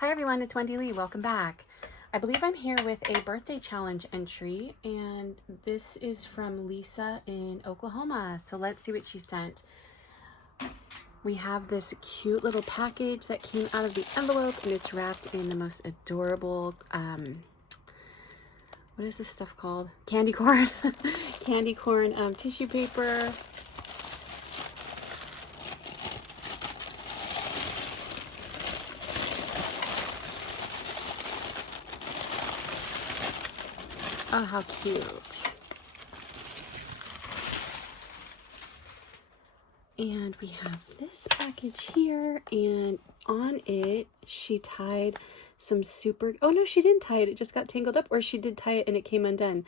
Hi everyone, it's Wendy Lee. Welcome back. I believe I'm here with a birthday challenge entry, and this is from Lyssa in Oklahoma. So let's see what she sent. We have this cute little package that came out of the envelope, and it's wrapped in the most adorable, what is this stuff called? Candy corn. Candy corn tissue paper. Oh, how cute. And we have this package here, and on it, she tied some oh no, she didn't tie it. It just got tangled up, or she did tie it and it came undone.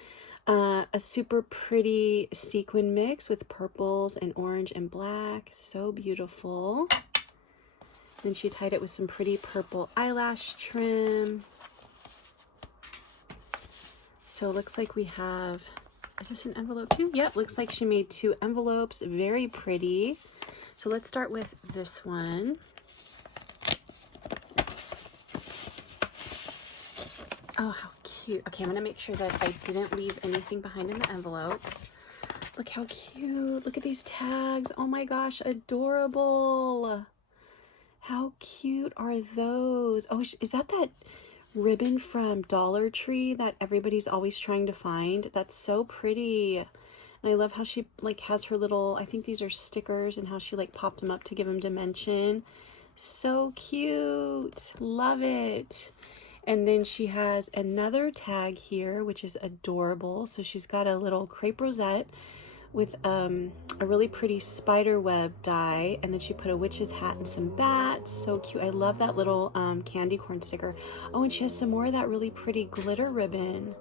A super pretty sequin mix with purples and orange and black. So beautiful. Then she tied it with some pretty purple eyelash trim. So it looks like we have, is this an envelope too? Yep, looks like she made 2 envelopes. Very pretty. So let's start with this one. Oh, how cute. Okay, I'm gonna make sure that I didn't leave anything behind in the envelope. Look how cute. Look at these tags. Oh my gosh, adorable. How cute are those? Oh, is that ribbon from Dollar Tree that everybody's always trying to find? That's so pretty. And I love how she like has her little, I think these are stickers, and how she like popped them up to give them dimension. So cute. Love it. And then she has another tag here, which is adorable. So she's got a little crepe rosette with a really pretty spider web die, and then she put a witch's hat and some bats. So cute. I love that little candy corn sticker. Oh, and she has some more of that really pretty glitter ribbon.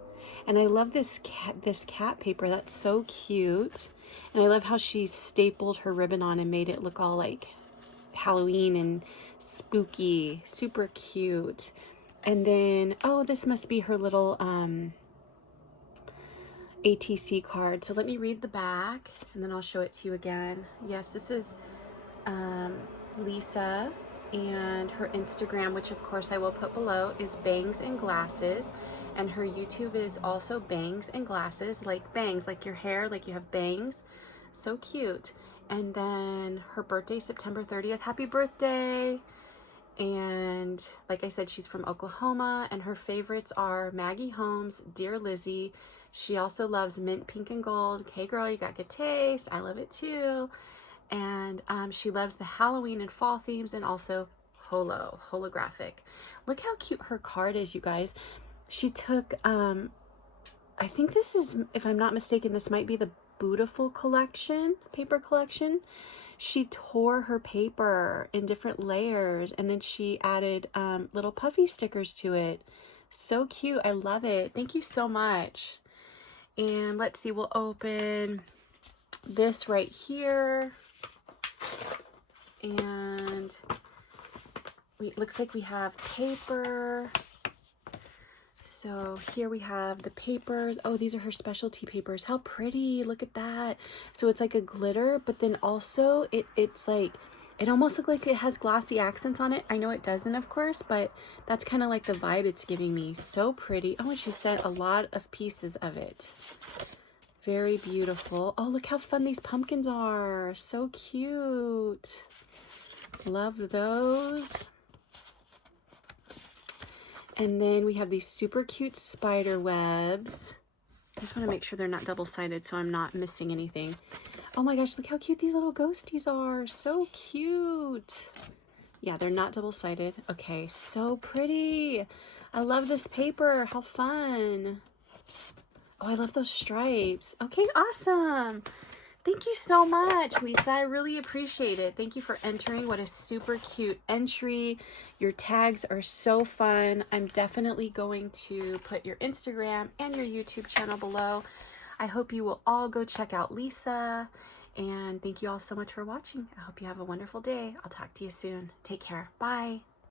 And I love this cat paper. That's so cute. And I love how she stapled her ribbon on and made it look all like Halloween and spooky. Super cute. And then, oh, this must be her little ATC card. So let me read the back and then I'll show it to you again. Yes, this is Lyssa, and her Instagram, which of course I will put below, is Bangs and Glasses, and her YouTube is also Bangs and Glasses, like bangs, like your hair, like you have bangs. So cute. And then her birthday, September 30th. Happy birthday. And like I said, she's from Oklahoma, and her favorites are Maggie Holmes, Dear Lizzie. She also loves mint, pink, and gold. Hey girl, you got good taste. I love it too. And she loves the Halloween and fall themes, and also holographic. Look how cute her card is, you guys. She took, I think this is, if I'm not mistaken, this might be the Beautiful collection, paper collection. She tore her paper in different layers, and then she added little puffy stickers to it. So cute. I love it. Thank you so much. And let's see, we'll open this right here. And it looks like we have paper. So here we have the papers. Oh, these are her specialty papers. How pretty. Look at that. So it's like a glitter, but then also it's like, it almost looks like it has glossy accents on it. I know it doesn't, of course, but that's kind of like the vibe it's giving me. So pretty. Oh, and she sent a lot of pieces of it. Very beautiful. Oh, look how fun these pumpkins are. So cute. Love those. And then we have these super cute spider webs. I just want to make sure they're not double-sided so I'm not missing anything. Oh my gosh, look how cute these little ghosties are. So cute. Yeah, they're not double-sided. Okay, so pretty. I love this paper. How fun. Oh, I love those stripes. Okay, awesome. Thank you so much, Lyssa. I really appreciate it. Thank you for entering. What a super cute entry. Your tags are so fun. I'm definitely going to put your Instagram and your YouTube channel below. I hope you will all go check out Lyssa. And thank you all so much for watching. I hope you have a wonderful day. I'll talk to you soon. Take care. Bye.